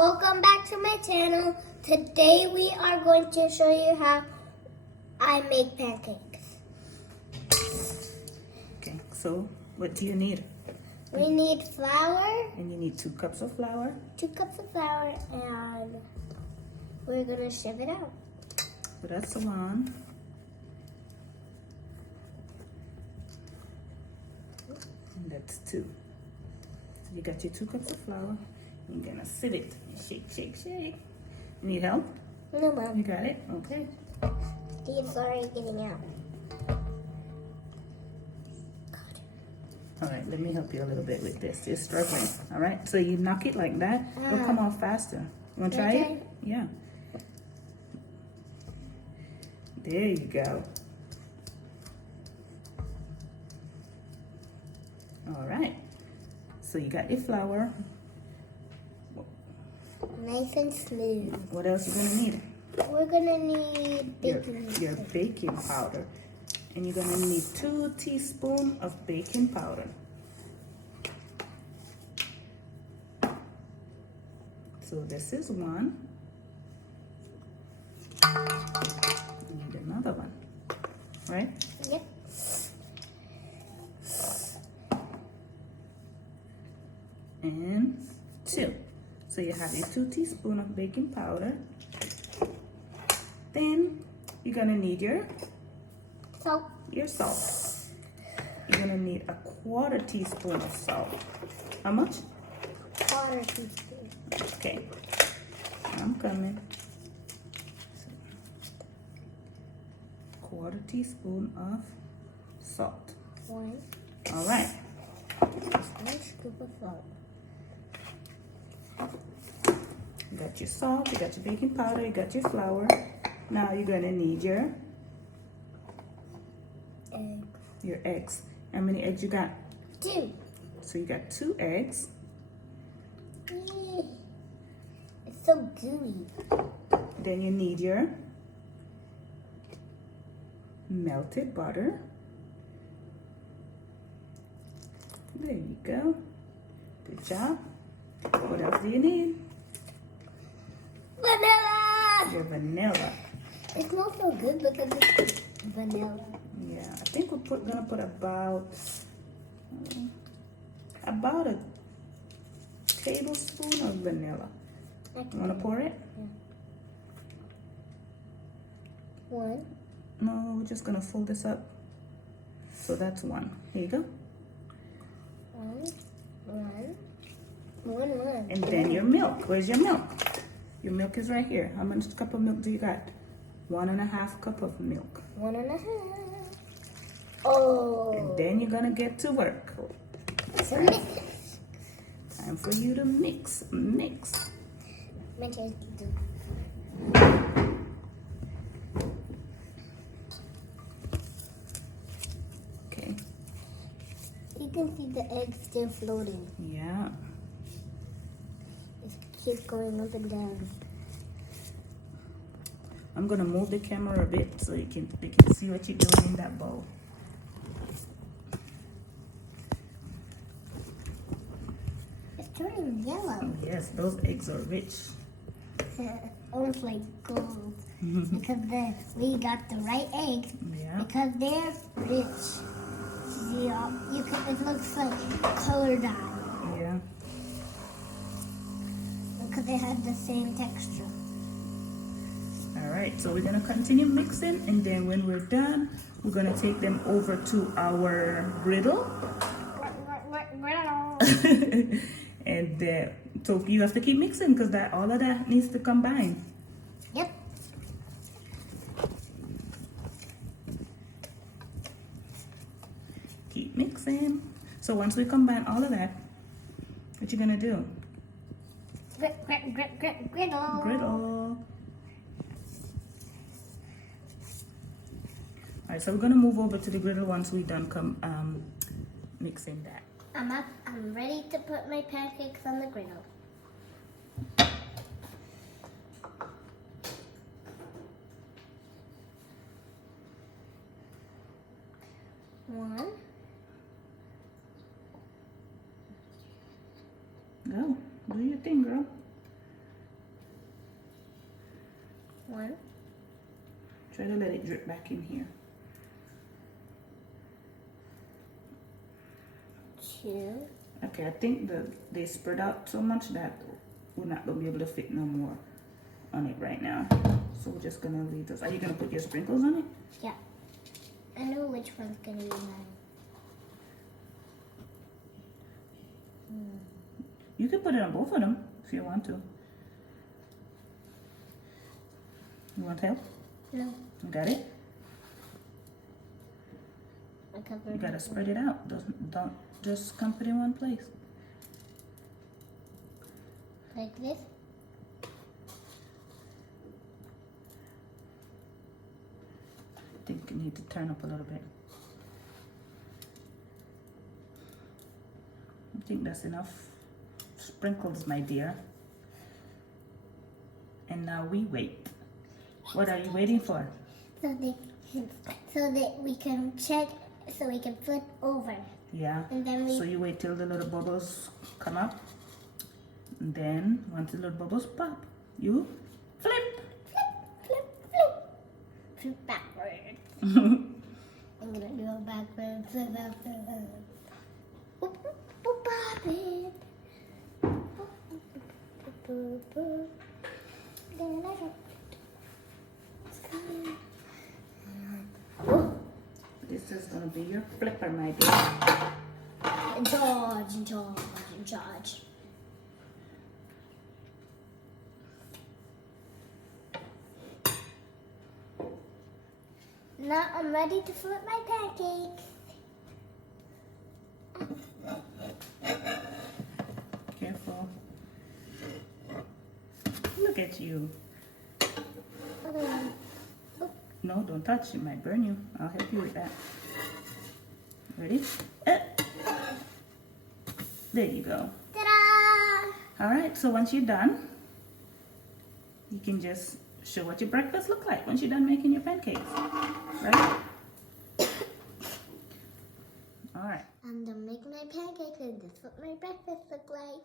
welcome back to my channel. Today we are going to show you how I make pancakes. Okay, so what do you need? We need flour, And you need 2 cups of flour. 2 cups of flour, and we're gonna shove it out. So that's 1. And that's 2. So you got your 2 cups of flour. You're gonna sieve it. Shake, shake, shake. You need help? No, Mom. You got it? Okay. Steve's already getting out. All right, let me help you a little bit with this. You're struggling. All right, so you knock it like that. It'll come off faster. You want to try it? Yeah. There you go. All right. So you got your flour. Nice and smooth. What else you gonna need? We're gonna need Your baking powder. And you're gonna need 2 teaspoons of baking powder. So this is 1. You need another one, right? Yep. And 2. So you have your 2 teaspoons of baking powder. Then you're gonna need your Salt. salt. You're gonna need a 1/4 teaspoon of salt. How much? 1/4 teaspoon. Okay, I'm coming. 1/4 teaspoon of salt. 1. All right. Just 1 scoop of salt. You got your salt, you got your baking powder, you got your flour. Now you're gonna need your Eggs. eggs. How many eggs you got? 2. So you got 2 eggs. It's so gooey. Then you need your melted butter. There you go. Good job. What else do you need? Vanilla! Your vanilla. It smells so good because it's vanilla. Yeah, I think we're gonna put about a tablespoon of vanilla. Okay. You wanna pour it? Yeah. 1. No, we're just gonna fold this up. So that's 1. Here you go. 1. 1. And then your milk. Where's your milk? Your milk is right here. How much cup of milk do you got? 1.5 cup of milk. 1.5. Oh. And then you're gonna get to work. So mix. Time for you to mix. Mix. My turn to do. Okay. You can see the eggs still floating. Yeah. It keeps going up and down. I'm gonna move the camera a bit so they can see what you're doing in that bowl. It's turning yellow. Yes, those eggs are rich. Almost like gold. Because we got the right eggs. Yeah. Because they're rich. See, it looks like color dye. Yeah. Because they have the same texture. All right, so we're gonna continue mixing, and then when we're done, we're gonna take them over to our griddle. And so you have to keep mixing because all of that needs to combine. Yep. Keep mixing. So once we combine all of that, what you gonna do? Griddle. Griddle. All right, so we're gonna move over to the griddle once we're done mixing that. I'm ready to put my pancakes on the griddle. One. Go, do your thing, girl. 1. Try to let it drip back in here. 2. Okay, I think they spread out so much that we're not going to be able to fit no more on it right now. So we're just going to leave those. Are you going to put your sprinkles on it? Yeah. I know which one's going to be mine. You could put it on both of them if you want to. You want help? No. You got it? I covered You got to it. spread it out. Don't just clump it in one place. Like this? I think you need to turn up a little bit. I think that's enough sprinkles, my dear. And now we wait. What are you waiting for? So that we can check, so we can flip over. Yeah. And then we So you wait till the little bubbles come up. And then once the little bubbles pop, you flip. flip backwards. I'm gonna go backwards. Boop, boop, boop, bop it. Boop, boop, boop. Then I go. This is gonna be your flipper, my dear. George. Now I'm ready to flip my pancakes. Careful. Look at you. Other one. No, don't touch. It might burn you. I'll help you with that. Ready? There you go. Ta-da! All right, so once you're done, you can just show what your breakfast look like once you're done making your pancakes. Right? All right. I'm done making my pancakes and this is what my breakfast look like.